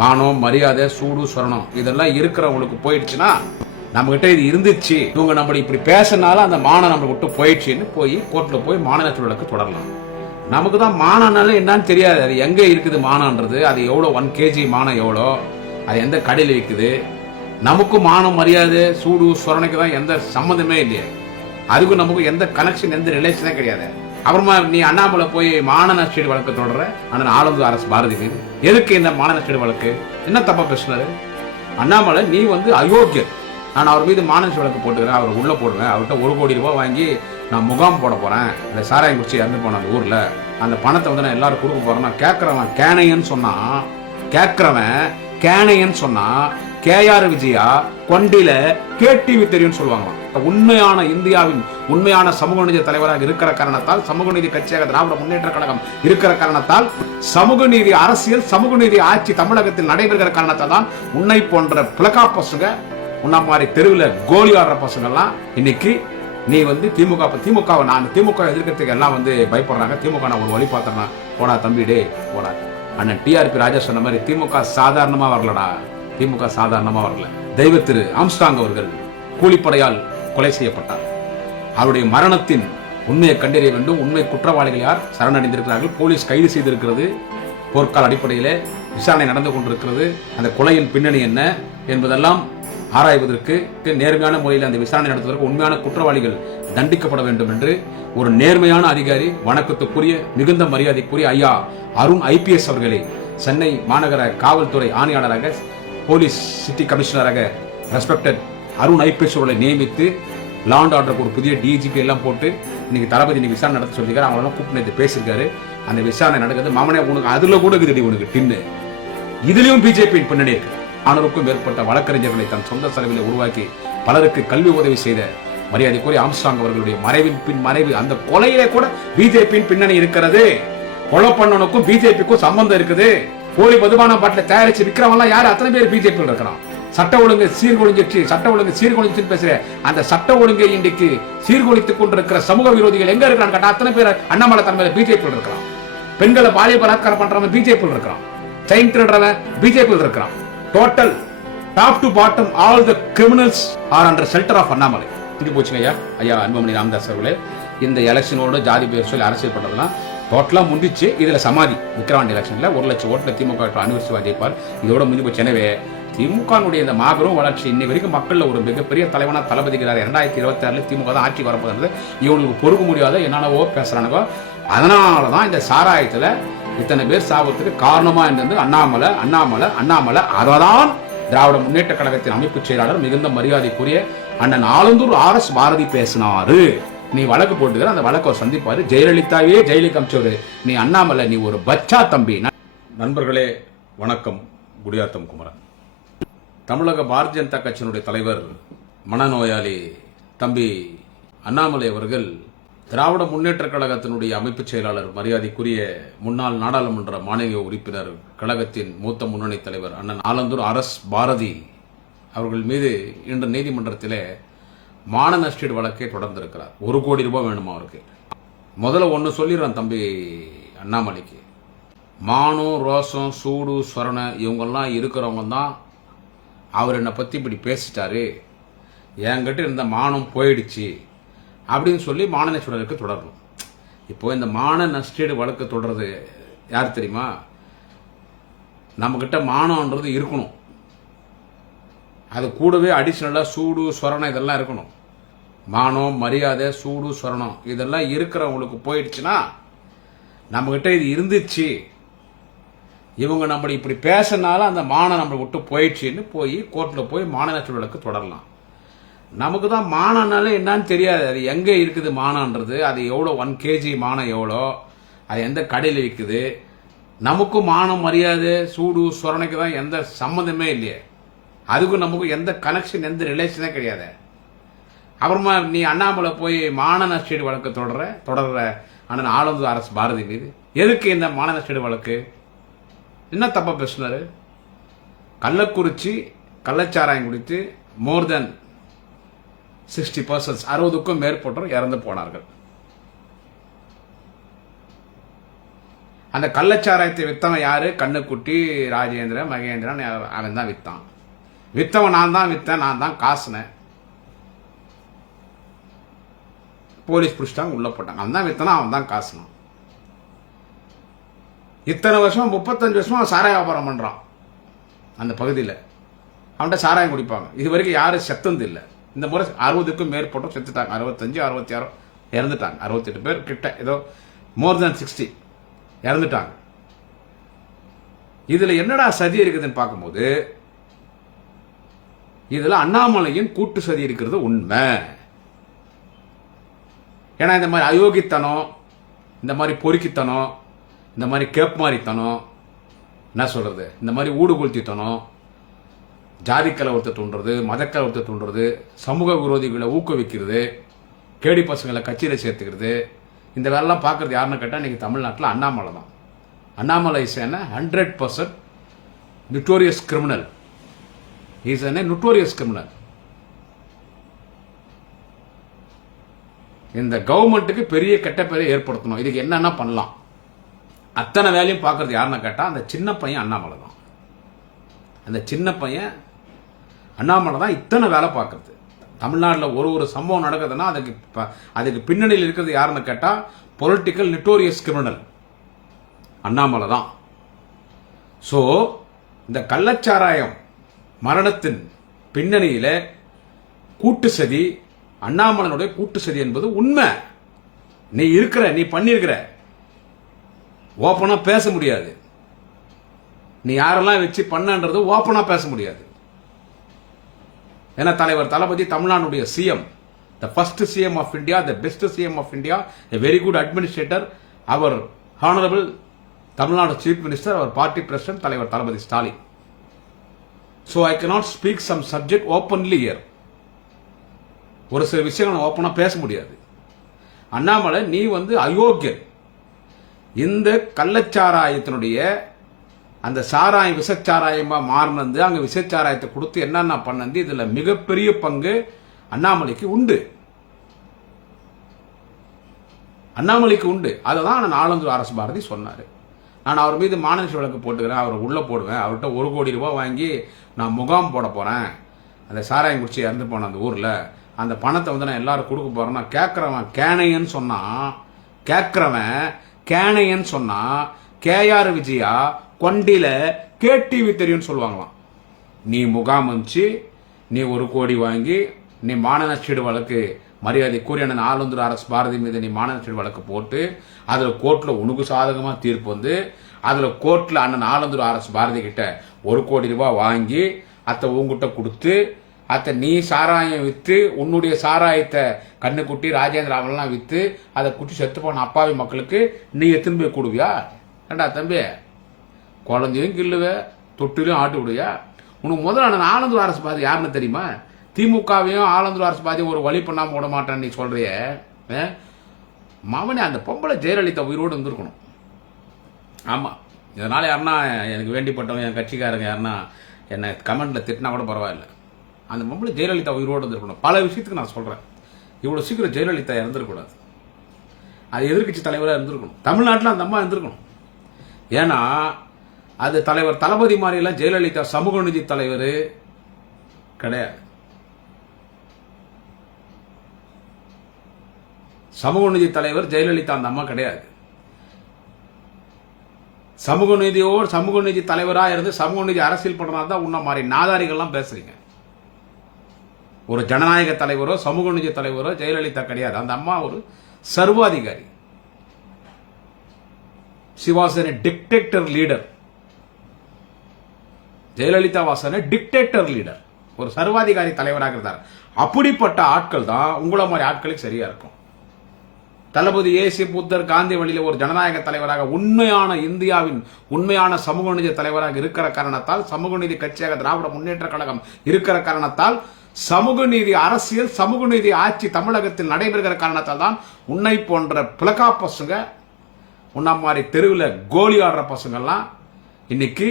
மானம் மரியாதை சூடு சொரணம் இதெல்லாம் இருக்கிறவங்களுக்கு போயிடுச்சுன்னா நம்மகிட்ட இது இருந்துச்சு. இவங்க நம்மளை இப்படி பேசினால அந்த மானம் நம்மளை விட்டு போயிடுச்சுன்னு போய் கோர்ட்டில் போய் மாநிலத்தில் வழக்கு தொடரலாம். நமக்கு தான் மானம்னாலும் என்னன்னு தெரியாது. அது எங்கே இருக்குது மானன்றது அது எவ்வளோ ஒன் கேஜி மானம் எவ்வளோ? அது எந்த கடையில் விற்குது நமக்கும் மானம் மரியாதை சூடு சொரணைக்கு தான் எந்த சம்மந்தமே இல்லையே. அதுக்கும் நமக்கும் எந்த கனெக்ஷன் எந்த ரிலேஷனே கிடையாது. அப்புறமா நீ அண்ணாமலை போய் மான நஷ்டீடு வழக்கு தொடர அண்ணன் ஆளுநர் அரசு பாரதி மீது எதுக்கு இந்த மான நஷ்டீடு வழக்கு? என்ன தப்பா பேசினாரு? அண்ணாமலை நீ வந்து அயோக்கியர். நான் அவர் மீது மானநஷ்ட வழக்கு போட்டுக்கிறேன் அவர் உள்ளே போடுவேன். அவர்கிட்ட ஒரு கோடி ரூபாய் வாங்கி நான் முகாம் போட போகிறேன் இந்த சாராயம் குடிச்சு இறந்து போன அந்த ஊரில் அந்த பணத்தை வந்து நான் எல்லாரும் கொடுக்க போகிறேன் நான் கேட்கறவன் கேனையன்னு சொன்னான் கேட்குறவன் கேனையன்னு சொன்னான் கேஆர் விஜயா கொண்டில கேடிவி தெரியும்னு சொல்லுவாங்களாம் உண்மையான இந்தியாவின் உண்மையான சமூக நீதி தலைவராக இருக்கிற காரணத்தால் சமூக நீதி கட்சியாக திராவிட முன்னேற்ற கழகம் இருக்கிற காரணத்தால் சமூக நீதி அரசியல் சமூக நீதி ஆட்சி தமிழகத்தில் நடைபெறுகிற காரணத்தால் தான் உன்னை போன்ற பிளக்கா பசங்க உன்ன மாதிரி தெருவில் கோலி ஆடுற பசங்கள்லாம் இன்னைக்கு நீ வந்து திமுக திமுகவை நான் திமுக எதிர்க்கிறதுக்கு எல்லாம் வந்து பயப்படுறாங்க. திமுக நான் ஒரு வழி பார்த்தேன்னா போடா தம்பி டே போடா. அண்ணன் டிஆர்பி ராஜா சொன்ன மாதிரி திமுக சாதாரணமாக வரலடா. திமுக சாதாரணமா வரல. தெய்வ திரு ஆம்ஸ்டாங் அவர்கள் கூலிப்படையால் கொலை செய்யப்பட்டார். அவருடைய மரணத்தின் உண்மையை கண்டறிய வேண்டும். உண்மை குற்றவாளிகள் யார்? சரணடைந்திருக்கிறார்கள். போலீஸ் கைது செய்திருக்கிறது. போர்க்கால அடிப்படையிலே விசாரணை நடந்து கொண்டிருக்கிறது. அந்த கொலையின் பின்னணி என்ன என்பதெல்லாம் ஆராய்வதற்கு நேர்மையான முறையில் அந்த விசாரணை நடத்துவதற்கு உண்மையான குற்றவாளிகள் தண்டிக்கப்பட வேண்டும் என்று ஒரு நேர்மையான அதிகாரி வணக்கத்துக்குரிய மிகுந்த மரியாதைக்குரிய ஐயா அருண் ஐபிஎஸ் அவர்களை சென்னை மாநகர காவல்துறை ஆணையாளராக போலீஸ் சிட்டி கமிஷனராக ரெஸ்பெக்டட் அருண் ஐபிஎஸ் அவர்களை நியமித்து லாண்ட் ஆர்டருக்கு ஒரு புதிய டிஜிபி எல்லாம் போட்டு இன்னைக்கு தளபதி இன்னைக்கு விசாரணை நடத்த சொல்லியிருக்காரு. அவங்களெல்லாம் கூப்பிட்டு நேத்து பேசியிருக்காரு. அந்த விசாரணை நடக்குது மாமனே உனக்கு அதுல கூட இருக்குது உனக்கு டின்னு இதுலயும் பிஜேபியின் பின்னணி இருக்கு. ஆனருக்கும் மேற்பட்ட வழக்கறிஞர்களை தன் சொந்த செலவில் உருவாக்கி பலருக்கு கல்வி உதவி செய்த மரியாதைக்குரிய ஆம்ஸ்டாங் அவர்களுடைய மறைவின் பின் மறைவு. அந்த கொலையிலே கூட பிஜேபியின் பின்னணி இருக்கிறது. கொலை பண்ணனுக்கும் பிஜேபிக்கும் சம்பந்தம் இருக்குது. போலி மதுபான பாட்டில் தயாரிச்சு விற்கிறவங்களாம் யார்? அத்தனை பேர் பிஜேபி இருக்கிறான். சட்ட ஒழுங்கு சீர்குலைஞ்சிச்சு சட்ட ஒழுங்கு சீர்குலைஞ்சிச்சு பேசுற. அந்த சட்ட ஒழுங்கை இன்றைக்கு சீர்குலைத்துக் கொண்டிருக்கிற சமூக விரோதிகள் எங்க இருக்கிறான் கேட்டா அத்தனை பேர் அண்ணாமலை தலைமையில பிஜேபி இருக்கிறான். பெண்களை பாலியல் பலாத்காரம் பண்றவன் பிஜேபி இருக்கிறான். செயின் திருடுறவன் பிஜேபி இருக்கிறான். Total top to bottom all the criminals are under shelter of Annamalai இங்கே போச்சுங்க ஐயா. ஐயா அன்புமணி ராமதாஸ் அவர்களே இந்த எலெக்ஷனோட ஜாதி பேர் சொல்லி அரசியல் பண்றதெல்லாம் டோட்டலாக முடிச்சு இதில் சமாதி விக்ரவாண்டி எலெக்ஷனில் ஒரு லட்சம் ஓட்டில் திமுக அனுவரிச்சு ஜெயிப்பார் இதோட முடிஞ்சு போச்சு எனவே திமுகனுடைய இந்த மாபெரும் வளர்ச்சி இன்னை வரைக்கும் மக்களில் ஒரு மிகப்பெரிய தலைவனாக தளபதிக்கிறார் இரண்டாயிரத்தி இருபத்தி திமுக தான் ஆட்சி வரப்போகிறது இவனுக்கு பொறுக்க முடியாத என்னென்னவோ பேசுறானுங்கோ அதனால தான் இந்த சாராயத்தில் இத்தனை பேர் சாபத்துக்கு காரணமாக இருந்தது அண்ணாமலை அண்ணாமலை அண்ணாமலை அததான் திராவிட முன்னேற்ற கழகத்தின் அமைப்பு செயலாளர் மிகுந்த மரியாதைக்குரிய அண்ணன் ஆலந்தூர் ஆர் எஸ் பாரதி பேசினாரு நீ வழக்கு போட்டுக்கிற அந்த வழக்கை சந்திப்பார். ஜெயலலிதாவே ஜெயிலுக்கு அமிச்சவரு. நீ அண்ணாமலை நீ ஒரு பச்சா தம்பி. நண்பர்களே வணக்கம். குடியாத்தம் குமரன். தமிழக பாரதிய ஜனதா கட்சியினுடைய தலைவர் மனநோயாளி தம்பி அண்ணாமலை அவர்கள் திராவிட முன்னேற்ற கழகத்தினுடைய அமைப்பு செயலாளர் மரியாதைக்குரிய முன்னாள் நாடாளுமன்ற மாநில உறுப்பினர் கழகத்தின் மூத்த முன்னணி தலைவர் அண்ணன் ஆலந்தூர் அரஸ் பாரதி அவர்கள் மீது இன்று நீதிமன்றத்திலே மான நஷ்டீடு வழக்கை தொடர்ந்திருக்கிறார். ஒரு கோடி ரூபாய் வேணுமா அவருக்கு? முதல்ல ஒன்று சொல்லிடுறான் தம்பி அண்ணாமலைக்கு. மானம் ரோசம் சூடு சொரணை இவங்கெல்லாம் இருக்கிறவங்க தான் அவர் என்னை பற்றி இப்படி பேசிட்டாரு. என்கிட்ட இருந்த மானம் போயிடுச்சு அப்படின்னு சொல்லி மான நஷ்ட தொடரணும். இப்போ இந்த மான நஷ்டீடு வழக்கு தொடர்றது யார் தெரியுமா? நம்மக்கிட்ட மானம்ன்றது இருக்கணும். அது கூடவே அடிஷ்னலாக சூடு சொரணம் இதெல்லாம் இருக்கணும். மானம் மரியாதை சூடு சொரணம் இதெல்லாம் இருக்கிறவங்களுக்கு போயிடுச்சுன்னா நம்மக்கிட்ட இது இருந்துச்சு. இவங்க நம்மளை இப்படி பேசினால அந்த மானம் நம்மளை விட்டு போயிடுச்சுன்னு போய் கோர்ட்டில் போய் மாநில வழக்கு தொடரலாம். நமக்கு தான் மானம்னாலே என்னன்னு தெரியாது. அது எங்கே இருக்குது மானன்றது அது எவ்வளோ ஒன் கேஜி மானம் எவ்வளோ? அது எந்த கடையில் விற்குது நமக்கும் மானம் மரியாதை சூடு சொரணைக்கு தான் எந்த சம்மந்தமே இல்லையே. அதுக்கும் நமக்கும் எந்த கனெக்ஷன் எந்த ரிலேஷனே கிடையாது. அப்புறமா நீ அண்ணாமலை போய் மான நஷ்டீடு வழக்கு தொடர தொடர்ற அண்ணன் ஆளுநர் அரசு பாரதி மீது. எதுக்கு இந்த மான நஷ்டீடு வழக்கு? என்ன தப்பா பேசினார்? கள்ளக்குறிச்சி கள்ளச்சாராயம் குடித்து மோர் தென் சிக்ஸ்டி பர்சன்ஸ் அறுபதுக்கும் மேற்பட்டோர் இறந்து போனார்கள். அந்த கள்ளச்சாராயத்தை வித்தவன் யாரு? கண்ணுக்குட்டி ராஜேந்திரன் மகேந்திரன் அவன் தான் வித்தான். வித்தவன் நான் தான் வித்தேன் நான் தான் காசுனேன். போலீஸ் பிடிச்சிட்டாங்க உள்ள போட்டாங்க. அவன் தான் வித்தனா அவன் தான் காசுனான் இத்தனை வருஷம் முப்பத்தஞ்சு வருஷமா அவன் சாராய வியாபாரம் பண்றான். அந்த பகுதியில். அவன்கிட்ட சாராயம் குடிப்பாங்க. இது வரைக்கும் யாரும் செத்தது இல்லை. இந்த முறை அறுபதுக்கும் மேற்பட்டோம் செத்துட்டாங்க. அறுபத்தஞ்சு அறுபத்தி ஆறு இறந்துட்டாங்க. அறுபத்தெட்டு பேர் கிட்ட ஏதோ மோர் தென் சிக்ஸ்டி இறந்துட்டாங்க. இதில் என்னடா சதி இருக்குதுன்னு பார்க்கும்போது இதில் அண்ணாமலையின் கூட்டு சதி இருக்கிறது உண்மை. ஏன்னா இந்த மாதிரி அயோக்கித்தனம் இந்த மாதிரி பொறுக்கித்தனம் இந்த மாதிரி கேப் கேப்மாரித்தனம் என்ன சொல்கிறது இந்த மாதிரி ஊடுகொளுத்தித்தனம் ஜாதி கலவரத்தை தூண்டுறது மத கலவரத்தை தூண்டுறது சமூக விரோதிகளை ஊக்குவிக்கிறது கேடி பசங்களை கட்சியில் சேர்த்துக்கிறது இந்த வேலைலாம் பார்க்கறது யாருன்னு கேட்டால் இன்றைக்கி தமிழ்நாட்டில் அண்ணாமலை தான். அண்ணாமலை இஸ் என்ன hundred percent notorious criminal is என்ன நுட்டோரியஸ் கிரிமினல் இந்த கவர்மெண்ட்டுக்கு பெரிய கெட்ட பேரை ஏற்படுத்தணும். இதுக்கு என்னென்ன பண்ணலாம். அத்தனை வேலையும் பார்க்கறது யாருன்னு கேட்டால் அந்த சின்ன பையன் அண்ணாமலை தான் அந்த சின்ன பையன் அண்ணாமலை தான் இத்தனை வேலை பார்க்கறது. தமிழ்நாட்டில் ஒரு ஒரு சம்பவம் நடக்குதுன்னா அதுக்கு அதுக்கு பின்னணியில் இருக்கிறது யாருன்னு கேட்டால் பொலிட்டிக்கல் நிட்டோரியஸ் கிரிமினல் அண்ணாமலை தான் ஸோ இந்த கள்ளச்சாராயம் மரணத்தின் பின்னணியில் கூட்டு சதி அண்ணாமலனுடைய கூட்டு சதி என்பது உண்மை. நீ இருக்கிற நீ பண்ணியிருக்கிற. ஓப்பனாக பேச முடியாது. நீ யாரெல்லாம் வச்சு பண்ணன்றது ஓப்பனாக பேச முடியாது. ஏன்னா தலைவர் தளபதி தமிழ்நாடுடைய CM the first CM of India the best CM of India a very good administrator our honourable Tamil Nadu chief minister அவர் பார்ட்டி பிரசிடன்ட் தலைவர் Thalapathy Stalin so I cannot speak some subject openly year ஒரு சில விஷயங்களை ஓப்பனாக பேச முடியாது. அண்ணாமலை நீ வந்து அயோக்கியன் இந்த கள்ளச்சாராயத்தினுடைய அந்த சாராயம் விஷச்சாராயமா மாறினது அங்கே விஷச்சாராயத்தை கொடுத்து என்னென்ன பண்ணது இதில் மிகப்பெரிய பங்கு அண்ணாமலைக்கு உண்டு. அண்ணாமலைக்கு உண்டு. அதை தான் நாலஞ்சு அரசு பாரதி சொன்னார். நான் அவர் மீது மாநில வழக்கு போட்டுக்கிறேன் அவரை உள்ளே போடுவேன் அவர்கிட்ட ஒரு கோடி ரூபாய் வாங்கி நான் முகாம் போட போகிறேன் அந்த சாராயம் குடிச்சு இறந்து போன அந்த ஊரில் அந்த பணத்தை வந்து நான் எல்லாரும் கொடுக்க போகிறேன்னா கேட்குறவன் கேனையன்னு சொன்னான் கேட்குறவன் கேனையன்னு சொன்னான் கேஆர் விஜயா கொண்டில கேடிவி தெரியும்னு சொல்லுவாங்களாம். நீ முகாம் அமைச்சு நீ ஒரு கோடி வாங்கி நீ மானநஷ்டீடு வழக்கு மரியாதை அண்ணன் ஆளுந்தர் அரசு பாரதி மீது நீ மானநஷ்டீடு வழக்கு போட்டு அதில் கோர்ட்டில் உனக்கு சாதகமாக தீர்ப்பு வந்து அதில் கோர்ட்டில் அண்ணன் ஆளுந்தர் அரசு பாரதி கிட்ட ஒரு கோடி ரூபாய் வாங்கி அத்தை உங்ககிட்ட கொடுத்து அத்தை நீ சாராயம் விற்று உன்னுடைய சாராயத்தை கண்ணுக்குட்டி ராஜேந்திர அவன்லாம் விற்று அதை குட்டி செத்து போன அப்பாவி மக்களுக்கு நீ எத்தனை போய் கொடுவியா? ஏண்டா தம்பி? குழந்தையும் கிள்ளுவ தொட்டிலையும் ஆட்டு விடுவியா? உனக்கு முதல்ல நான் ஆனந்தூர் அரசு பாதி யாருன்னு தெரியுமா? திமுகவையும் ஆலந்தூர் அரசு பாதி ஒரு வழி பண்ணாம விட மாட்டேன்னு நீ சொல்றிய. மவனே அந்த பொம்பளை ஜெயலலிதா உயிரோடு இருந்திருக்கணும். ஆமாம் இதனால் யாருன்னா எனக்கு வேண்டிப்பட்டவன் என் கட்சிக்காரங்க யாருன்னா என்னை கமெண்டில் திட்டினா கூட பரவாயில்ல. அந்த பொம்பளை ஜெயலலிதா உயிரோடு இருந்திருக்கணும். பல விஷயத்துக்கு நான் சொல்கிறேன் இவ்வளோ சீக்கிரம் ஜெயலலிதா இறந்துருக்கூடாது அது எதிர்க்கட்சி தலைவராக இருந்திருக்கணும். தமிழ்நாட்டில் அந்த அம்மா இருந்திருக்கணும். ஏன்னா அது தலைவர் தளபதி மாதிரிலாம் ஜெயலலிதா சமூக நிதி தலைவர் கிடையாது. சமூக நிதி தலைவர் ஜெயலலிதா அந்த அம்மா கிடையாது. சமூக நீதியோடு சமூக நீதி தலைவராக இருந்து சமூக நீதி அரசியல் பண்றதா தான் உன்ன மாதிரி நாதாரிகள்லாம் பேசுறீங்க. ஒரு ஜனநாயக தலைவரோ சமூக நீதி தலைவரோ ஜெயலலிதா கிடையாது. அந்த அம்மா ஒரு சர்வாதிகாரி. She டிக்டேக்டர் லீடர் ஜெயலலிதா வாசன டிக்டேட்டர் லீடர் ஒரு சர்வாதிகாரி தலைவராக இருந்தார். அப்படிப்பட்ட ஆட்கள் தான் உங்களை மாதிரி ஆட்களுக்கு சரியா இருக்கும். தளபதி ஏசி புத்தர் காந்தி வழியில ஒரு ஜனநாயக தலைவராக உண்மையான இந்தியாவின் உண்மையான சமூக நீதி தலைவராக இருக்கிற காரணத்தால் சமூக நீதி கட்சியாக திராவிட முன்னேற்ற கழகம் இருக்கிற காரணத்தால் சமூக நீதி அரசியல் சமூக நீதி ஆட்சி தமிழகத்தில் நடைபெறுகிற காரணத்தால் தான் உன்னை போன்ற பிளக்கா பசங்க உன்ன மாதிரி தெருவில் கோலி ஆடுற பசங்கள்லாம் இன்னைக்கு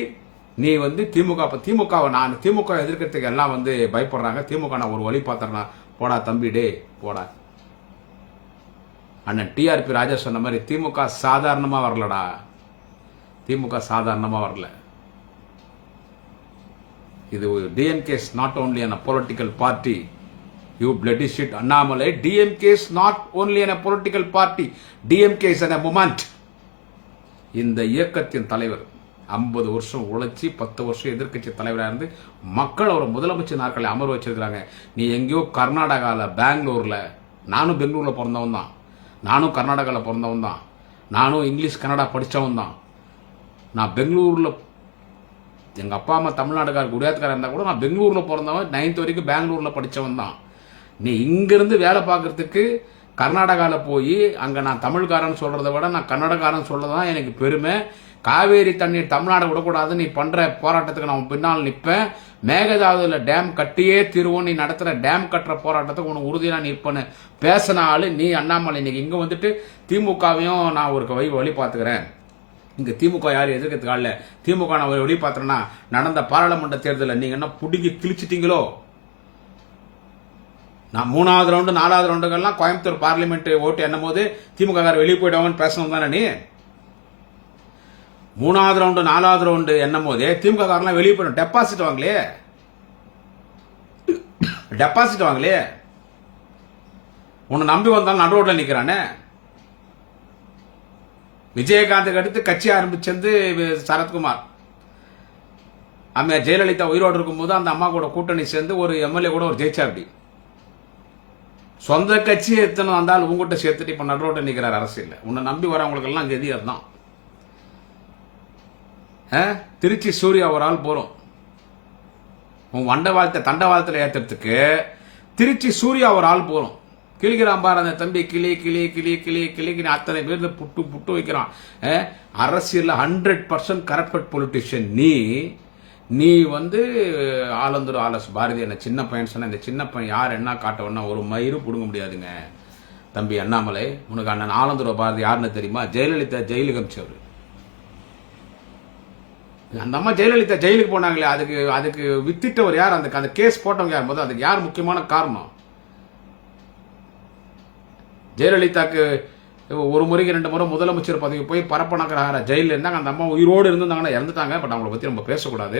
நீ வந்து திமுக இப்போ திமுகவை நான் திமுக எதிர்க்கிறதுக்கு எல்லாம் வந்து பயப்படுறாங்க. திமுக நான் ஒரு வழி பார்த்துறேன்னா போடா தம்பி டே போடா. அண்ணன் டிஆர்பி ராஜா சொன்ன மாதிரி திமுக சாதாரணமாக வரலடா. திமுக சாதாரணமாக வரல. இது DMK is not only an political party you bloody shit Annamalai DMK is not only an political party DMK is an movement இந்த இயக்கத்தின் தலைவர் ஐம்பது வருஷம் உழைச்சி பத்து வருஷம் எதிர்க்கட்சி தலைவராக இருந்து மக்கள் ஒரு முதலமைச்சர் நாட்களை அமர வச்சிருக்கிறாங்க. நீ எங்கேயோ கர்நாடகாவில் பெங்களூரில் நானும் பெங்களூரில் பிறந்தவன் தான். நானும் கர்நாடகாவில் பிறந்தவன் தான். நானும் இங்கிலீஷ் கன்னடா படித்தவன் தான். நான் பெங்களூரில் எங்கள் அப்பா அம்மா தமிழ்நாடுக்கார் குடியாத்துக்காரர் இருந்தால் கூட நான் பெங்களூரில் பிறந்தவன் நைன்த் வரைக்கும் பெங்களூரில் படித்தவன் தான். நீ இங்கேருந்து வேலை பார்க்குறதுக்கு கர்நாடகாவில் போய் அங்கே நான் தமிழ்காரன் சொல்கிறத விட நான் கன்னடக்காரன் சொல்கிறது தான் எனக்கு பெருமை. காவேரி தண்ணீர் தமிழ்நாடு விடக்கூடாது நீ பண்ணுற போராட்டத்துக்கு நான் பின்னால் நிற்பேன் மேகதாதுல டேம் கட்டியே திருவோம் நீ நடத்துகிற டேம் கட்டுற போராட்டத்துக்கு உனக்கு உறுதியாக நிற்பேன்னு பேசின நீ அண்ணாமலை. இன்னைக்கு இங்கே வந்துட்டு திமுகவையும் நான் ஒரு வழி வழி பார்த்துக்கிறேன். இங்க திமுக யாரும் எதிர்க்கிறதுக்கு ஆள் திமுக நான் வெளியே பார்த்தோன்னா நடந்த பாராளுமன்ற தேர்தலில் நீங்க என்ன பிடுங்கி கிழிச்சிட்டீங்களோ? நான் மூணாவது ரவுண்டு நாலாவது ரவுண்டுகள்லாம் கோயம்புத்தூர் பார்லிமெண்ட் ஓட்டு என்னும் போது திமுக காரர் வெளியே போயிடுவாங்கன்னு பேசணும் தானே நீ? மூணாவது ரவுண்டு நாலாவது ரவுண்டு என்னும் போதே திமுக காரெல்லாம் வெளியே போயிடும். டெபாசிட் வாங்களே டெபாசிட் வாங்களே உன்னை நம்பி வந்தாலும் நடு ரோட்டில் நிற்கிறானே விஜயகாந்துக்கு அடுத்து கட்சி ஆரம்பிச்சது சரத்குமார். அம்மையா ஜெயலலிதா உயிரோடு இருக்கும்போது அந்த அம்மா கூட கூட்டணி சேர்ந்து ஒரு எம்எல்ஏ கூட ஒரு ஜெயிச்சா அப்படி. சொந்த கட்சியை எத்தனை வந்தால் உங்ககிட்ட சேர்த்துட்டு இப்போ நடுரோட்ட நிற்கிறார் அரசியல் உன்னை நம்பி வரவங்களுக்கெல்லாம் கதி அதுதான். ஆ? திருச்சி சூர்யா ஒரு ஆள் போகிறோம் உன் வண்டவாளத்தை தண்டவாளத்தில் ஏற்றுறதுக்கு திருச்சி சூர்யா ஒரு ஆள் போகிறோம் கிழிக்கிறான் பாரு அந்த தம்பி கிளி கிளி கிளி கிளி கிளிக்கு அத்தனை பேர் புட்டு புட்டு வைக்கிறான். அரசியலில் ஹண்ட்ரட் பர்சன்ட் கரப்டட் பொலிட்டிஷியன் நீ நீ வந்து ஆலந்தூர் ஆலஸ் பாரதி என்ன சின்ன பையன் சொன்ன இந்த சின்ன பையன் யார் என்ன காட்டவனா ஒரு மயிறு பிடுங்க முடியாதுங்க. தம்பி அண்ணாமலை உனக்கு அண்ணன் ஆலந்தூர் பாரதி யாருன்னு தெரியுமா? ஜெயலலிதா ஜெயிலுக்கு அமைச்சவர். அந்த அம்மா ஜெயலலிதா ஜெயிலுக்கு போனாங்களே அதுக்கு அதுக்கு வித்திட்டவர் யார்? அந்த அந்த கேஸ் போட்டவங்க யார்? போதும் அதுக்கு யார் முக்கியமான காரணம்? ஜெயலலிதாக்கு ஒரு முறைக்கு ரெண்டு முறை முதலமைச்சர் பதவி போய் பரப்பணக்கிறார ஜெயிலில் இருந்தாங்க. அந்த அம்மா உயிரோடு இருந்திருந்தாங்கன்னா இறந்துட்டாங்க. பட் அவங்கள பற்றி நம்ம பேசக்கூடாது.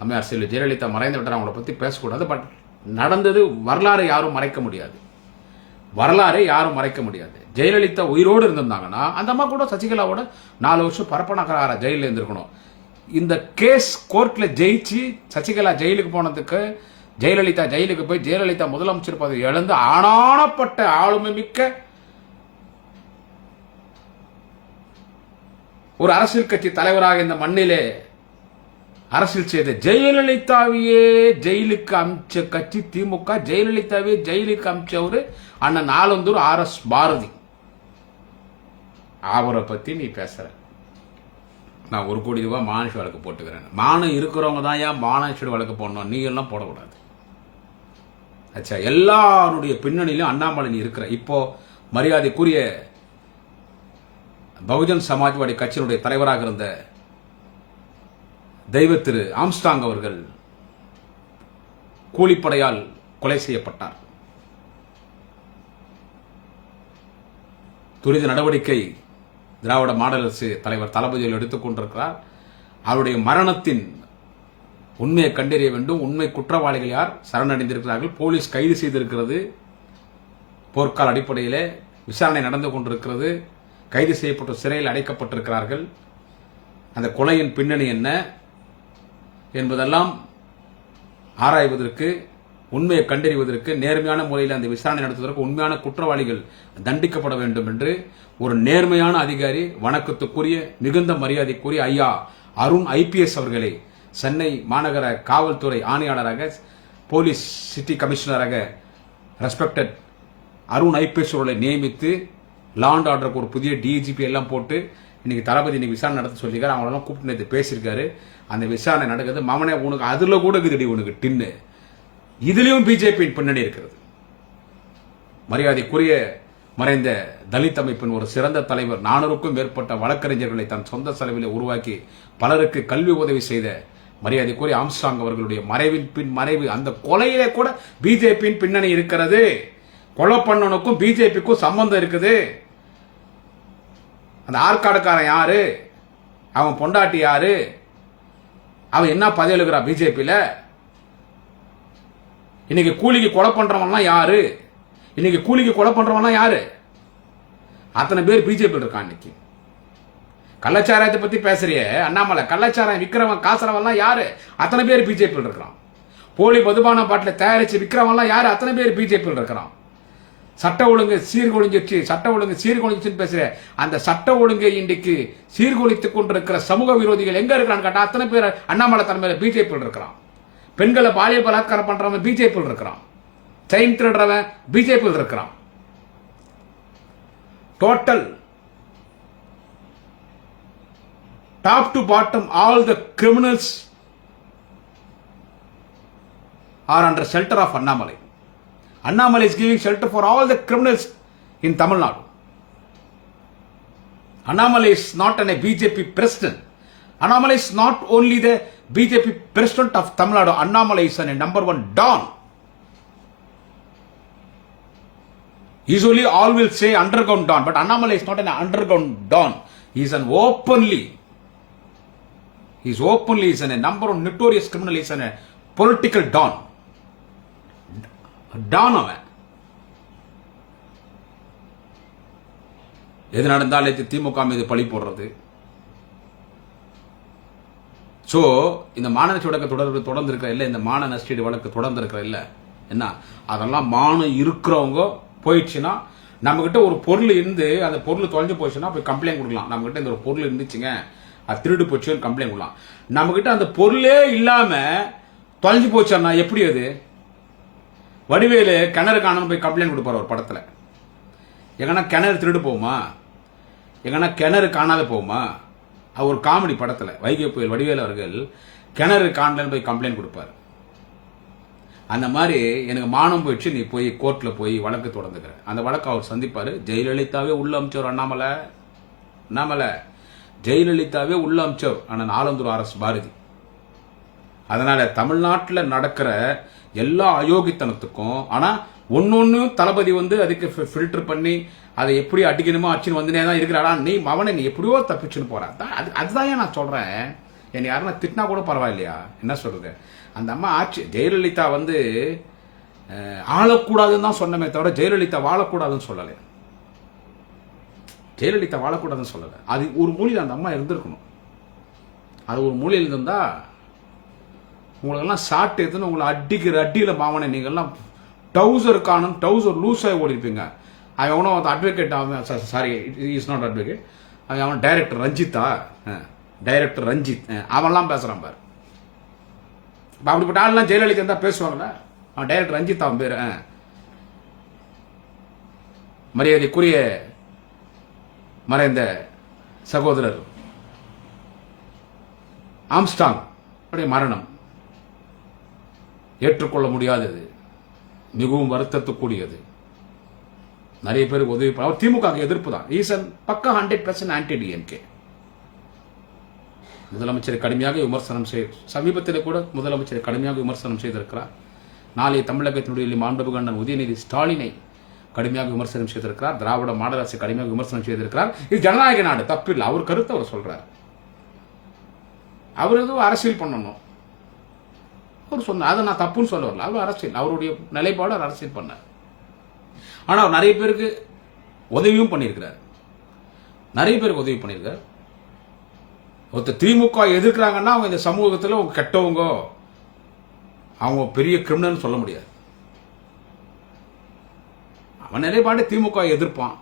அம்மையார் செல்வி ஜெயலலிதா மறைந்து விட்டார். அவங்கள பற்றி பேசக்கூடாது. பட் நடந்தது வரலாறு யாரும் மறைக்க முடியாது. வரலாறை யாரும் மறைக்க முடியாது. ஜெயலலிதா உயிரோடு இருந்திருந்தாங்கன்னா அந்த அம்மா கூட சசிகலாவோட நாலு வருஷம் பரப்பணக்கிறார? ஜெயிலில் இருந்திருக்கணும். இந்த கேஸ் கோர்ட்டில் ஜெயிச்சு சசிகலா ஜெயிலுக்கு போனதுக்கு ஜெயலலிதா ஜெயிலுக்கு போய் ஜெயலலிதா முதலமைச்சர் பதவி இழந்து ஆனானப்பட்ட ஆளுமை மிக்க ஒரு அரசியல் கட்சி தலைவராக இந்த மண்ணிலே அரசியல் செய்த ஜெயலலிதாவையே ஜெயிலுக்கு அமிச்ச கட்சி திமுக ஜெயலலிதாவே ஜெயிலுக்கு அமிச்சவர் அண்ணன் ஆலந்தூர் ஆர் எஸ் பாரதி. அவரை பத்தி நீ பேசுற. நான் ஒரு கோடி ரூபாய் மானுஷ வழக்கு போட்டுக்கிறேன் மானம் இருக்கிறவங்க தான் ஏன் மானுஷ வழக்கு போடணும்? நீ எல்லாம் போடக்கூடாது. அச்சா எல்லாருடைய பின்னணியிலும் அண்ணாமலை நீ இருக்கிற இப்போ மரியாதைக்குரிய பகுஜன் சமாஜ்வாடி கட்சியினுடைய தலைவராக இருந்த தெய்வ திரு ஆம்ஸ்டாங் அவர்கள் கூலிப்படையால் கொலை செய்யப்பட்டார். துரித நடவடிக்கை திராவிட மாடல் அரசு தலைவர் தளபதியில் எடுத்துக் கொண்டிருக்கிறார். அவருடைய மரணத்தின் உண்மையை கண்டறிய வேண்டும். உண்மை குற்றவாளிகள் யார்? சரணடைந்திருக்கிறார்கள். போலீஸ் கைது செய்திருக்கிறது. போர்க்கால அடிப்படையிலே விசாரணை நடந்து கொண்டிருக்கிறது. கைது செய்யப்பட்ட சிறையில் அடைக்கப்பட்டிருக்கிறார்கள். அந்த கொலையின் பின்னணி என்ன என்பதெல்லாம் ஆராய்வதற்கு உண்மையை கண்டறிவதற்கு நேர்மையான முறையில் அந்த விசாரணை நடத்துவதற்கு உண்மையான குற்றவாளிகள் தண்டிக்கப்பட வேண்டும் என்று ஒரு நேர்மையான அதிகாரி வணக்கத்துக்குரிய மிகுந்த மரியாதைக்குரிய ஐயா அருண் ஐபிஎஸ் அவர்களை சென்னை மாநகர காவல்துறை ஆணையாளராக போலீஸ் சிட்டி கமிஷனராக ரெஸ்பெக்டட் அருண் ஐபிஎஸ் அவர்களை நியமித்து லாண்ட் ஆர்டருக்கு ஒரு புதிய டிஜிபி எல்லாம் போட்டு இன்னைக்கு தளபதி இன்னைக்கு விசாரணை நடத்த சொல்லியிருக்காரு. அவங்களெல்லாம் கூப்பிட்டு நேற்று பேசியிருக்காரு. அந்த விசாரணை நடக்குது. மவனே உனக்கு அதில் கூட இருக்குதுடி உனக்கு டின்னு. இதுலேயும் பிஜேபி பின்னணி இருக்கிறது மரியாதைக்குரிய மறைந்த தலித் அமைப்பின் ஒரு சிறந்த தலைவர் நானூறுக்கும் மேற்பட்ட வழக்கறிஞர்களை தன் சொந்த செலவில் உருவாக்கி பலருக்கு கல்வி உதவி செய்த மரியாதைக்குரிய ஆம்ஸ்டாங் அவர்களுடைய மறைவின் பின் மறைவு. அந்த கொலையிலே கூட பிஜேபியின் பின்னணி இருக்கிறது. கொலை பண்ணனுக்கும் பிஜேபிக்கும் சம்பந்தம் இருக்குது. அந்த ஆற்காடுக்காரன் யாரு? அவன் பொண்டாட்டி யாரு? அவன் என்ன பதவி எழுக்கிறான் பிஜேபியில்? இன்னைக்கு கூலிக்கு கொலை பண்றவன்லாம் யாரு? இன்னைக்கு கூலிக்கு கொலை பண்றவன்லாம் யாரு? அத்தனை பேர் பிஜேபி இருக்கான் இன்னைக்கு. கள்ளச்சாராயத்தை பற்றி பேசுறியே அண்ணாமலை. கள்ளச்சாராயம் விக்ரமன் காசரவன்லாம் யாரு? அத்தனை பேர் பிஜேபியில் இருக்கிறான். போலி மதுபான பாட்டில் தயாரித்து விக்கிறவன்லாம் யார்? அத்தனை பேர் பிஜேபியில் இருக்கிறான். சட்ட ஒழுங்கு சீர்குலைஞ்சிச்சு சட்ட ஒழுங்கு சீர்குலைஞ்சிச்சுன்னு பேசுகிற அந்த சட்ட ஒழுங்கை இன்றைக்கு சீர்குலைத்துக் கொண்டிருக்கிற சமூக விரோதிகள் எங்கே இருக்கான்னு கேட்டால் அத்தனை பேர் அண்ணாமலை தலைமையில் பிஜேபியில் இருக்கிறான். பெண்களை பாலியல் பலாத்காரம் பண்ணுறவன் பிஜேபியில் இருக்கிறான். செயின் திருடுறவன் பிஜேபியில் இருக்கிறான். Total top to bottom, all the criminals are under shelter of Annamalai. Annamalai is giving shelter for all the criminals in Tamil Nadu. Annamalai is not an, a BJP president. Annamalai is not only the BJP president of Tamil Nadu, Annamalai is a number one don. Usually all will say underground don, but Annamalai is not an underground don. He is an openly is is openly is an, a number one notorious criminal. He a political don. அவன் எது நடந்தாலே திமுக மீது பழி போடுறது so இந்த மான வழக்கு தொடர்பு தொடர்ந்து இருக்கிற இல்லை இந்த மான நஷ்டீடு வழக்கு தொடர்ந்து இருக்கிற இல்லை என்ன அதெல்லாம் மானம் இருக்கிறவங்க போயிடுச்சுன்னா நம்மக்கிட்ட ஒரு பொருள் இருந்து அந்த பொருள் தொலைஞ்சு போயிடுச்சுன்னா போய் கம்ப்ளைண்ட் கொடுக்கலாம் நம்மக்கிட்ட இந்த ஒரு பொருள் இருந்துச்சுங்க அது திருடு போச்சுன்னு கம்ப்ளைண்ட் கொடுக்கலாம். நம்மக்கிட்ட அந்த பொருளே இல்லாமல் தொலைஞ்சு போச்சுன்னா எப்படி அது? வடிவேலு கிணறு காணணும் போய் கம்ப்ளைண்ட் கொடுப்பார் ஒரு படத்தில். எங்கன்னா கிணறு திருடு போகுமா? எங்கன்னா கிணறு காணாத போகுமா? அவர் ஒரு காமெடி படத்தில். வைகை புயல் வடிவேல் அவர்கள் கிணறு காணலன்னு போய் கம்ப்ளைண்ட் கொடுப்பார். அந்த மாதிரி எனக்கு மானம் போயிடுச்சு நீ போய் கோர்ட்டில் போய் வழக்கு தொடர்ந்துக்கிற அந்த வழக்கு அவர் சந்திப்பார். ஜெயலலிதாவே உள்ள அமைச்சர் அண்ணாமலை. அண்ணாமலை. ஜெயலலிதாவே உள்ள அமைச்சர் ஆனால் ஆலந்தூர் அரசு பாரதி. அதனால் தமிழ்நாட்டில் நடக்கிற எல்லா அயோக்கித்தனத்துக்கும் ஒன்று ஒன்று தளபதி வந்து அதுக்கு ஃபில்டர் பண்ணி அதை எப்படி அடிக்கணுமோ அடிச்சுன்னு வந்துனே தான் இருக்கிறாடா நீ மவனை நீ எப்படியோ தப்பிச்சுன்னு போகிறா அது அதுதான் ஏன் நான் சொல்கிறேன் என்னை யாருன்னா திட்டினா கூட பரவாயில்லையா? என்ன சொல்கிறது அந்த அம்மா ஆட்சி ஜெயலலிதா வந்து ஆளக்கூடாதுன்னு தான் சொன்னமே தவிர ஜெயலலிதா வாழக்கூடாதுன்னு சொல்லலை. ஜெயலலிதா வாழக்கூடாதுன்னு சொல்லலை. அது ஒரு மூலையில் அந்த அம்மா இருந்திருக்கணும். அது ஒரு மூலையில் இருந்தால் உங்களுக்கெல்லாம் ஷார்ட் எடுத்துன்னு உங்களை அடிக்கிற அடியில் மாவனை நீங்கள்லாம் டவுசர் காணும் டவுசர் லூஸாக ஓடிருப்பீங்க. அவன் எவனோ அந்த அட்வொகேட் அவன் சாரி இஸ் நாட் அட்வொகேட் அவன் அவன் டைரக்டர் ரஞ்சித்தா டைரக்டர் ரஞ்சித் அவன்லாம் பேசுகிறான் பாரு. இப்போ அப்படிப்பட்ட ஆள்லாம் ஜெயலலிதா தான் பேசுவாங்கல்ல அவன் டைரக்டர் ரஞ்சித் அவன் பேர் மரியாதைக்குரிய மறைந்த சகோதரர் ஆம்ஸ்டாங் உடைய மரணம் ஏற்றுக்கொள்ள முடியாதது மிகவும் வருத்தத்துக்குரியது. நிறைய பேருக்கு உதவி அவர் திமுக எதிர்ப்பு தான். ஈசன் பக்கா ஹண்ட்ரட் பர்சன்ட் ஆன்டி டிஎம்கே முதலமைச்சரை கடுமையாக விமர்சனம் செய் சமீபத்தில் கூட முதலமைச்சரை கடுமையாக விமர்சனம் செய்திருக்கிறார். நாளை தமிழகத்தினுடைய மாண்புகண்ணன் உதயநிதி ஸ்டாலினை கடுமையாக விமர்சனம் செய்திருக்கிறார். திராவிட மாடல் அரசை கடுமையாக விமர்சனம் செய்திருக்கிறார். இது ஜனநாயக நாடு தப்பில்லை. அவர் கருத்தை அவர் சொல்றார். அவர் எதுவும் அரசியல் பண்ணணும். அவர் சொன்னார் அதை நான் தப்புன்னு சொல்ல வரல. அவர் அரசியல் அவருடைய நிலைப்பாடு அவர் அரசியல் பண்ணார். ஆனால் அவர் நிறைய பேருக்கு உதவியும் பண்ணியிருக்கிறார். நிறைய பேருக்கு உதவி பண்ணியிருக்கார் ஒருத்தர் திமுக எதிர்க்கிறாங்கன்னா அவங்க இந்த சமூகத்தில் கெட்டவங்க அவங்க பெரிய கிரிமினல் சொல்ல முடியாது. அவன் நிலைப்பாடு திமுக எதிர்ப்பான்.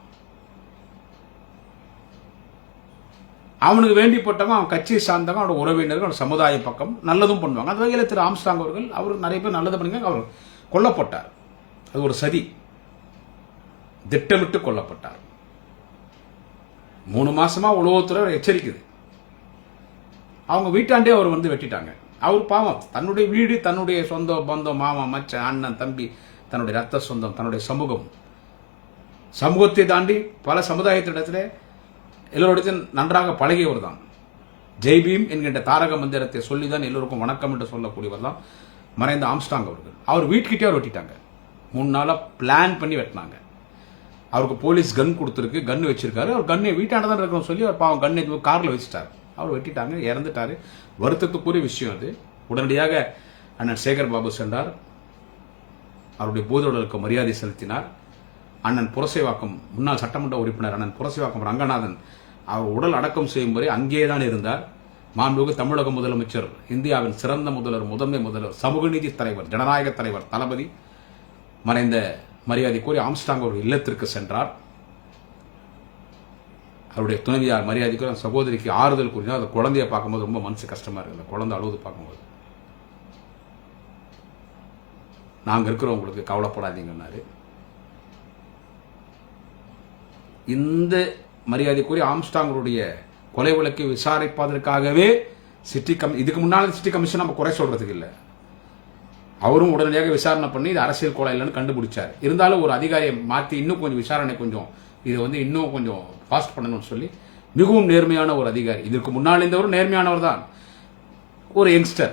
அவனுக்கு வேண்டிப்பட்டவன் அவன் கட்சியை சார்ந்தவன் அவனோட உறவினர்கள் அவனோட சமுதாய பக்கம் நல்லதும் பண்ணுவாங்க. அந்த வகையில் திரு ஆம்ஸ்டாங் அவர்கள் அவர் நிறைய பேர் நல்லது பண்ணுங்க அவர் கொல்லப்பட்டார். அது ஒரு சதி. திட்டமிட்டு கொல்லப்பட்டார். மூணு மாசமா உளவுத்துறை அவரை எச்சரிக்குது. அவங்க வீட்டாண்டே அவர் வந்து வெட்டிட்டாங்க. அவர் பாவம். தன்னுடைய வீடு தன்னுடைய சொந்த பந்தம் மாமா மச்சன் அண்ணன் தம்பி தன்னுடைய ரத்த சொந்தம் தன்னுடைய சமூகம். சமூகத்தை தாண்டி பல சமுதாயத்திடத்தில் எல்லோரிடத்தில் நன்றாக பழகியவர் தான் ஜெய்பீம் என்கின்ற தாரக மந்திரத்தை சொல்லி தான் எல்லோருக்கும் வணக்கம் என்று சொல்லக்கூடியவர் தான் மறைந்த ஆம்ஸ்டாங் அவர்கள். அவர் வீட்டுக்கிட்டே அவர் வெட்டிட்டாங்க. மூணு நாளாக பிளான் பண்ணி வெட்டினாங்க. அவருக்கு போலீஸ் கன் கொடுத்துருக்கு கன் வச்சிருக்காரு. அவர் கண்ணை வீட்டாண்ட தான் இருக்கணும் சொல்லி அவர் பாவம் கண்ணை காரில் வச்சுட்டார். அவர் வெட்டிட்டாங்க இறந்துட்டாரு. வருத்தத்துக்குரிய விஷயம் அது. உடனடியாக அண்ணன் சேகர் பாபு சென்றார். அவருடைய பூதோடலுக்கு மரியாதை செலுத்தினார். அண்ணன் புரசைவாக்கம் முன்னாள் சட்டமன்ற உறுப்பினர் அண்ணன் புரசைவாக்கம் ரங்கநாதன் அவர் உடல் அடக்கம் செய்யும் வரை அங்கேயே தான் இருந்தார். மாண்புமிகு தமிழக முதலமைச்சர் இந்தியாவின் சிறந்த முதல்வர் முதன்மை முதல்வர் சமூக நீதி தலைவர் ஜனநாயக தலைவர் தளபதி மறைந்த மரியாதை கோரி ஆம்ஸ்டாங் ஒரு இல்லத்திற்கு சென்றார். அவருடைய துணைவியார் மரியாதைக்கு சகோதரிக்கு ஆறுதல் கூறினார். அந்த குழந்தைய பார்க்கும்போது ரொம்ப மனசு கஷ்டமா இருக்கு அந்த குழந்தை அழுது பார்க்கும்போது. நாங்கள் இருக்கிறோம் உங்களுக்கு கவலைப்படாதீங்கன்னாரு. இந்த மரியாதைக்குரிய ஆம்ஸ்டாங்களுடைய கொலை வழக்கை விசாரிப்பதற்காகவே சிட்டி கம் இதுக்கு முன்னால் சிட்டி கமிஷன் நம்ம குறை சொல்றதுக்கு இல்லை அவரும் உடனடியாக விசாரணை பண்ணி இது அரசியல் கொலை இல்லைன்னு கண்டுபிடிச்சார். இருந்தாலும் ஒரு அதிகாரியை மாற்றி இன்னும் கொஞ்சம் விசாரணை கொஞ்சம் இதை வந்து இன்னும் கொஞ்சம் ஃபாஸ்ட் பண்ணணும்னு சொல்லி மிகவும் நேர்மையான ஒரு அதிகாரி. இதற்கு முன்னால் இருந்தவரும் நேர்மையானவர் தான். ஒரு யங்ஸ்டர்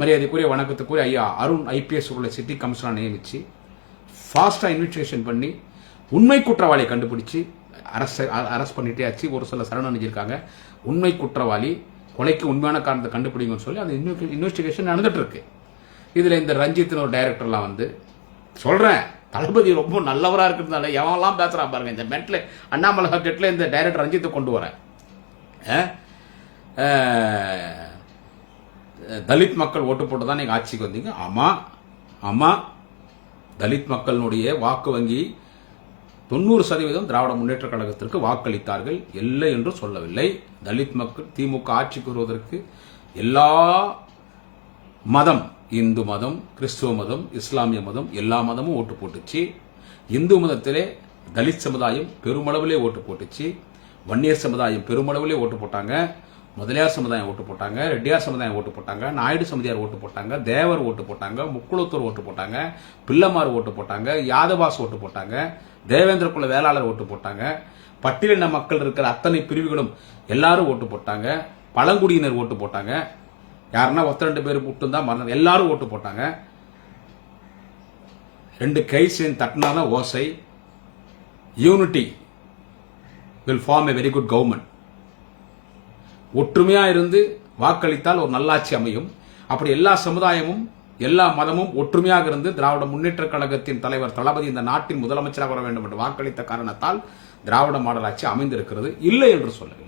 மரியாதைக்குரிய வணக்கத்துக்குரிய ஐயா அருண் ஐபிஎஸ் உள்ள சிட்டி கமிஷனாக நியமிச்சு ஃபாஸ்ட்டாக இன்வெஸ்டிகேஷன் பண்ணி உண்மை குற்றவாளியை கண்டுபிடிச்சி அரசு அரெஸ்ட் பண்ணிட்டே ஆச்சு. ஒரு சில சரணம் அணிஞ்சிருக்காங்க. உண்மை குற்றவாளி கொலைக்கு உண்மையான காரணத்தை கண்டுபிடிங்கன்னு சொல்லி அந்த இன்வெஸ்டிகேஷன் நடந்துகிட்ருக்கு இதில் இந்த ரஞ்சித்னு ஒரு டைரக்டர்லாம் வந்து சொல்கிறேன் தளபதி ரொம்ப நல்லவராக இருக்கிறதுனால எவன்லாம் பேசுகிறான் பாருங்க இந்த மெட்டில் அண்ணாமலை சப்ஜெக்டில் இந்த டைரக்டர் ரஞ்சித்தை கொண்டு வரேன். தலித் மக்கள் ஓட்டு போட்டு தான் நீங்கள் ஆட்சிக்கு வந்தீங்க. ஆமாம் ஆமாம் தலித் மக்களினுடைய வாக்கு வங்கி தொண்ணூறு சதவீதம் திராவிட முன்னேற்ற கழகத்திற்கு வாக்களித்தார்கள். இல்லை என்று சொல்லவில்லை. தலித் மக்கள் திமுக ஆட்சிக்கு வருவதற்கு எல்லா மதம் இந்து மதம் கிறிஸ்துவ மதம் இஸ்லாமிய மதம் எல்லா மதமும் ஓட்டு போட்டுச்சு. இந்து மதத்திலே தலித் சமுதாயம் பெருமளவிலே ஓட்டு போட்டுச்சு. வன்னியர் சமுதாயம் பெருமளவிலே ஓட்டு போட்டாங்க. முதலியார் சமுதாயம் ஓட்டு போட்டாங்க. ரெட்டியார் சமுதாயம் ஓட்டு போட்டாங்க. நாயுடு சமுதியார் ஓட்டு போட்டாங்க. தேவர் ஓட்டு போட்டாங்க. முக்குளத்தூர் ஓட்டு போட்டாங்க. பிள்ளமார் ஓட்டு போட்டாங்க. யாதவாஸ் ஓட்டு போட்டாங்க. தேவேந்திர குல வேளாளர் ஓட்டு போட்டாங்க. பட்டியலின மக்கள் இருக்கிற அத்தனை பிரிவுகளும் எல்லாரும் ஓட்டு போட்டாங்க. பழங்குடியினர் ஓட்டு போட்டாங்க. யாருன்னா ஒத்த ரெண்டு பேர் மட்டும் தான் மறந்து எல்லாரும் ஓட்டு போட்டாங்க. ரெண்டு கை சேர்ந்து தட்டினாதான் ஓசை. Unity will form a very good government ஒற்றுமையாக இருந்து வாக்களித்தால் ஒரு நல்லாட்சி அமையும். அப்படி எல்லா சமுதாயமும் எல்லா மதமும் ஒற்றுமையாக இருந்து திராவிட முன்னேற்ற கழகத்தின் தலைவர் தளபதி இந்த நாட்டின் முதலமைச்சராக வர வேண்டும் என்று வாக்களித்த காரணத்தால் திராவிட மாடல் ஆட்சி அமைந்திருக்கிறது. இல்லை என்று சொல்லவில்லை.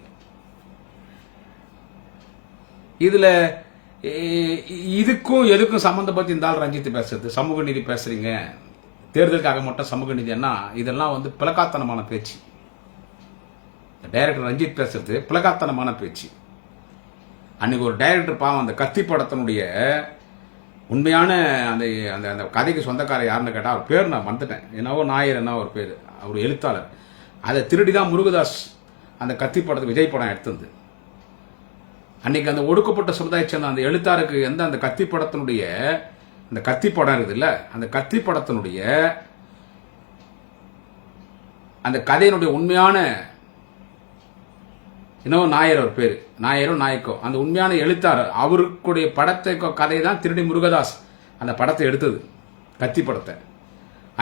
இதுல இதுக்கும் எதுக்கும் சம்பந்தப்பட்டு இந்த ஆள் ரஞ்சித் பேசுறது? சமூக நீதி பேசுறீங்க. தேர்தலுக்காக மட்டும் சமூக நீதினா இதெல்லாம் வந்து பிளக்காத்தனமான பேச்சு. டைரக்டர் ரஞ்சித் பேசுறது பிளக்காத்தனமான பேச்சு. அன்னைக்கு ஒரு டைரக்டர் பாவம் அந்த கத்தி படத்தினுடைய உண்மையான அந்த அந்த அந்த கதைக்கு சொந்தக்காரர் யாருன்னு கேட்டால் அவர் பேர் நான் மறந்துட்டேன். என்னவோ நாயர் என்ன ஒரு பேர். அவர் எழுத்தாளர். அதை திருடி தான் முருகதாஸ் அந்த கத்தி படத்துக்கு விஜய் படம் எடுத்தது அன்னைக்கு அந்த ஒடுக்கப்பட்ட சமுதாயத்தை சேர்ந்த அந்த எழுத்தாருக்கு எந்த அந்த கத்தி படத்தினுடைய அந்த கத்தி படம் இருக்குதுல்ல அந்த கத்தி படத்தினுடைய அந்த கதையினுடைய உண்மையான இன்னும் நாயர் ஒரு பேர். நாயரும் நாயக்கோ. அந்த உண்மையான எழுத்தாளர் அவருக்குடைய படத்தை கதை தான் திருடி முருகதாஸ். அந்த படத்தை எடுத்தது கத்தி படத்தை.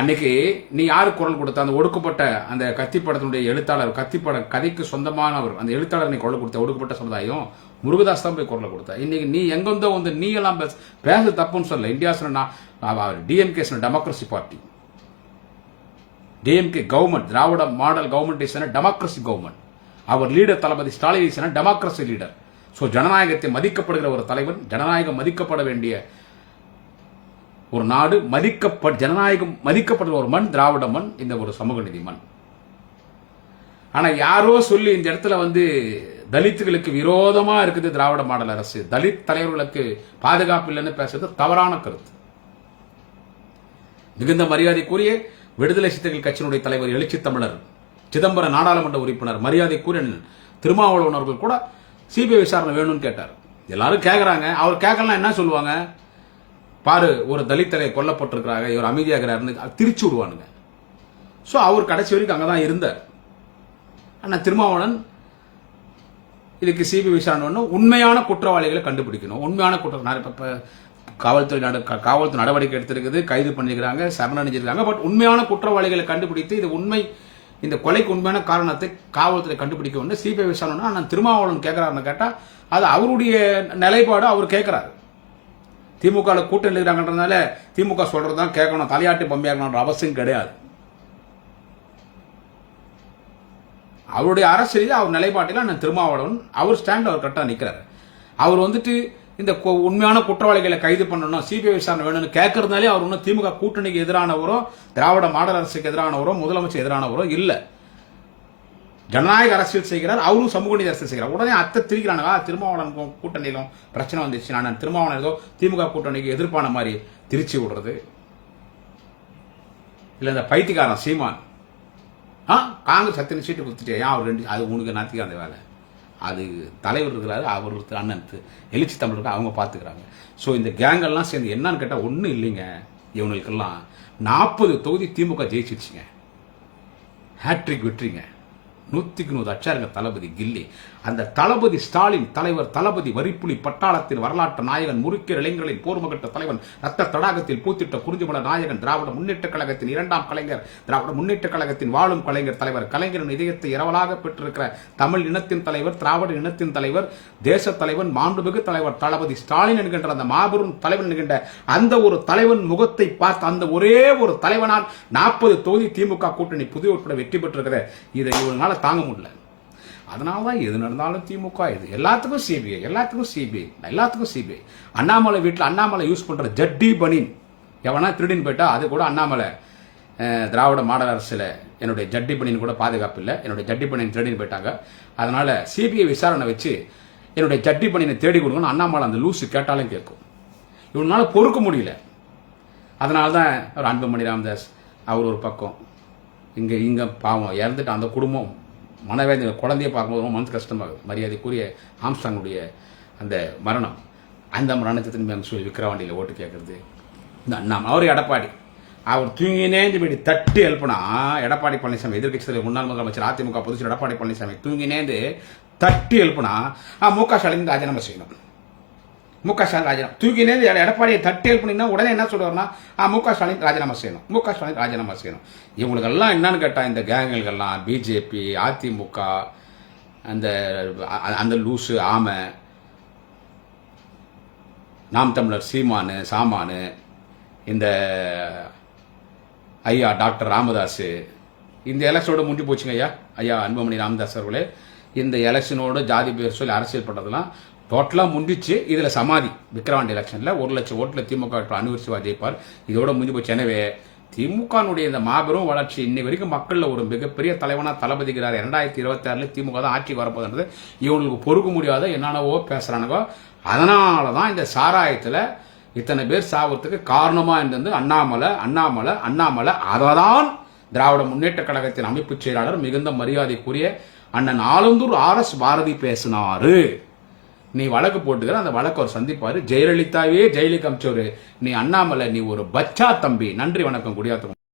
அன்னைக்கு நீ யாரு குரல் கொடுத்த? அந்த ஒடுக்கப்பட்ட அந்த கத்தி படத்தினுடைய எழுத்தாளர் கத்தி படம் கதைக்கு சொந்தமானவர் அந்த எழுத்தாளர் நீ குரல் கொடுத்த ஒடுக்கப்பட்ட சமுதாயம் முருகதாஸ் தான் போய் குரல் கொடுத்த. இன்னைக்கு நீ எங்கேருந்தோ வந்து நீ எல்லாம் பேச பேச தப்புன்னு சொல்லல. India's DMK's democracy party DMK government Dravida model government is democracy government our leader Thalapathy Stalin is democracy leader. So ஜனநாயகத்தை மதிக்கப்படுகிற ஒரு தலைவன் ஜனநாயகம் மதிக்கப்பட வேண்டிய ஒரு நாடு மதிக்கப்ப ஜனநாயகம் மதிக்கப்படுற ஒரு மண் திராவிட மண் இந்த ஒரு சமூக நிதி மண். ஆனால் யாரோ சொல்லி இந்த இடத்துல வந்து தலித்துகளுக்கு விரோதமாக இருக்குது திராவிட மாடல் அரசு. தலித் தலைவர்களுக்கு பாதுகாப்பு இல்லைன்னு பேசுறது தவறான கருத்து. மிகுந்த மரியாதைக்குரிய விடுதலை சிறுத்தைகள் கட்சியினுடைய தலைவர் எழுச்சி தமிழர் சிதம்பரம் நாடாளுமன்ற உறுப்பினர் மரியாதைக்குரிய திருமாவளவன் அவர்கள் கூட சிபிஐ விசாரணை வேணும்னு கேட்டார். எல்லாரும் கேட்குறாங்க அவர் கேட்கலாம் என்ன சொல்லுவாங்க? பாரு ஒரு தலித்தலை கொல்லப்பட்டிருக்கிறாங்க. இவர் அமைதியாகிறாருன்னு திருச்சி விடுவானுங்க. ஸோ அவர் கடைசி வரைக்கும் அங்கே தான் இருந்தார். ஆனால் திருமாவளவன் இதுக்கு சிபி விசாரணை பண்ணணும். உண்மையான குற்றவாளிகளை கண்டுபிடிக்கணும். உண்மையான குற்ற காவல்துறை நட காவல்துறை நடவடிக்கை எடுத்திருக்குது. கைது பண்ணிருக்கிறாங்க சரணடைஞ்சிருக்காங்க. பட் உண்மையான குற்றவாளிகளை கண்டுபிடித்து இது உண்மை இந்த கொலைக்கு உண்மையான காரணத்தை காவல்துறை கண்டுபிடிக்க வந்து சிபிஐ விசாரணைனா நான் திருமாவளவன் கேட்குறாருன்னு கேட்டால் அது அவருடைய நிலைப்பாடு அவர் கேட்குறாரு திமுகவில் கூட்டம் கூட்டணி இருக்கிறாங்கன்றதுனால திமுக சொல்றதுதான் கேட்கணும் தலையாட்டு பம்பியாக்கணும்ன்ற அவசியம் கிடையாது. அவருடைய அரசியலில் அவர் நிலைப்பாட்டில் நான் திருமாவளவன் அவர் ஸ்டாண்ட் அவர் கரெக்டாக நிற்கிறாரு அவர் வந்துட்டு இந்த உண்மையான குற்றவாளிகளை கைது பண்ணணும் சிபிஐ விசாரணை வேணும்னு கேட்கறதுனாலே அவர் ஒன்றும் திமுக கூட்டணிக்கு எதிரானவரோ திராவிட மாடல் அரசுக்கு எதிரானவரோ முதலமைச்சர் எதிரானவரோ இல்லை. ஜனநாயக அரசியல் செய்கிறார் அவரும் சமூக நீதி அரசியல் செய்கிறார். உடனே அத்தை திரிக்கிறானுங்க. "ஆ, கூட்டணியிலும் பிரச்சனை வந்துச்சு. நான் திருமாவளவன் ஏதோ திமுக கூட்டணிக்கு எதிர்ப்பான மாதிரி திருச்சி விடுறது. இல்லை இந்த பைத்தியக்காரன் சீமான். ஆ காங்கிரஸ் அத்தனை சீட்டு கொடுத்துட்டே ஏன் அவர் ரெண்டு அது உனக்கு நாத்திக்கு அந்த வேலை? அது தலைவர் இருக்கிறாரு அவர் ஒருத்தர் அண்ணன். எழுச்சி தமிழர்கள் அவங்க பார்த்துக்கிறாங்க ஸோ இந்த கேங்கெல்லாம் சேர்ந்து என்னன்னு கேட்டால் ஒன்றும் இல்லைங்க. இவங்களுக்கெல்லாம் நாற்பது தொகுதி திமுக ஜெயிச்சிருச்சுங்க. ஹேட்ரிக் வெற்றிங்க. நூற்றிக்கு நூறு அச்சாருங்க தளபதி கில்லி. அந்த தளபதி ஸ்டாலின் தலைவர் தளபதி வரிப்புலி பட்டாளத்தின் வரலாற்று நாயகன் முறுக்கிற இளைஞர்களின் போர்மகட்ட தலைவன் ரத்த தடாகத்தில் பூத்திட்ட குறிஞ்சிமல நாயகன் திராவிட முன்னேற்ற கழகத்தின் இரண்டாம் கலைஞர் திராவிட முன்னேற்ற கழகத்தின் வாழும் கலைஞர் தலைவர் கலைஞரின் இதயத்தை இரவலாக பெற்றிருக்கிற தமிழ் இனத்தின் தலைவர் திராவிட இனத்தின் தலைவர் தேச தலைவன் மாண்புமிகு தலைவர் தளபதி ஸ்டாலின் என்கின்ற அந்த மாபெரும் தலைவன் என்கின்ற அந்த ஒரு தலைவன் முகத்தை பார்த்து அந்த ஒரே ஒரு தலைவனால் நாற்பது தொகுதி திமுக கூட்டணி புதிய உட்பட வெற்றி பெற்றிருக்கிற இதை இவங்களால தாங்க முடியல. அதனால தான் எது நடந்தாலும் திமுக இது எல்லாத்துக்கும் சிபிஐ எல்லாத்துக்கும் சிபிஐ எல்லாத்துக்கும் சிபிஐ அண்ணாமலை வீட்டில் அண்ணாமலை யூஸ் பண்ணுற ஜட்டி பனின் எவனா திருடின்னு போயிட்டா அது கூட அண்ணாமலை திராவிட மாடல் அரசில் என்னுடைய ஜட்டி பனின் கூட பாதுகாப்பு இல்லை. என்னுடைய ஜட்டி பனின் திருடின்னு போயிட்டாங்க. அதனால் சிபிஐ விசாரணை வச்சு என்னுடைய ஜட்டி பனினை தேடி கொடுங்கன்னு அண்ணாமலை அந்த லூஸு கேட்டாலும் கேட்கும். இவனால பொறுக்க முடியல. அதனால தான் ஒரு அன்புமணி ராமதாஸ் அவர் ஒரு பக்கம். இங்கே இங்கே பாவம் இறந்துட்டு அந்த குடும்பம். மனவேதனை குழந்தைய பார்க்கும்போது ரொம்ப மனசு கஷ்டமாகும் மரியாதைக்குரிய ஆம்ஸ்டாங்குடைய அந்த மரணம். அந்த மரணத்தை திரும்பி அங்கே சொல்லி விக்கிரவாண்டியில் ஓட்டு கேட்குறது இந்த அண்ணா அவர் எடப்பாடி. அவர் தூங்கினே இப்படி தட்டி எழுப்பினா எடப்பாடி பழனிசாமி எதிர்கட்சி தலைவர் முன்னாள் முதலமைச்சர் அதிமுக பொதுச்செயலர் எடப்பாடி பழனிசாமி தூங்கினேந்து தட்டி எழுப்பினா ஆ, மு க ஸ்டாலின் ராஜினாமா செய்யணும். மு க ஸ்டாலின் ராஜினாமா. தூக்கினே எடப்பாடியை தட்டி எழுப்பினா உடனே என்ன சொல்லுவார்னா மு க ஸ்டாலின் ராஜினாமா செய்யணும். மு க ஸ்டாலின் ராஜினாமா செய்யணும். இவங்களுக்கெல்லாம் என்னன்னு கேட்டால் இந்த கேங்குகளுக்கெல்லாம் பிஜேபி அதிமுக அந்த அந்த லூசு ஆமை நாம் தமிழர் சீமானு சாமானு இந்த ஐயா டாக்டர் ராமதாஸ் இந்த எலெக்ஷனோட முடிஞ்சு போச்சுங்க ஐயா. ஐயா அன்புமணி ராமதாஸ் அவர்களே இந்த எலெக்ஷனோட ஜாதி பேர் சொல்லி அரசியல் பண்ணுறதுலாம் டோட்டலாக முடிச்சு இதில் சமாதி விக்ரவாண்டி எலெக்ஷனில் ஒரு லட்சம் ஓட்டில் திமுக அனுவரிசிவா ஜெயிப்பார் இதோட முடிஞ்சு போச்சு எனவே திமுகனுடைய இந்த மாபெரும் வளர்ச்சி இன்னை வரைக்கும் மக்களில் ஒரு மிகப்பெரிய தலைவனாக தளபதிக்கிறார் இரண்டாயிரத்தி இருபத்தி ஆறில் திமுக தான் ஆட்சி வரப்போகுதுன்றது இவங்களுக்கு பொறுக்க முடியாத என்னென்னவோ பேசுகிறானுங்கோ அதனால தான் இந்த சாராயத்தில் இத்தனை பேர் சாவத்துக்கு காரணமாக இருந்தது அண்ணாமலை அண்ணாமலை அண்ணாமலை அதை தான் திராவிட முன்னேற்ற கழகத்தின் அமைப்புச் செயலாளர் மிகுந்த மரியாதைக்குரிய அண்ணன் ஆலந்தூர் ஆர் எஸ் பாரதி பேசினாரு நீ வழக்கு போட்டுக்கிற அந்த வழக்கு அவர் சந்திப்பாரு. ஜெயலலிதாவே ஜெயிலுக்கு அமைச்சவர். நீ அண்ணாமலை நீ ஒரு பச்சா தம்பி. நன்றி வணக்கம். குடியாத்தம்.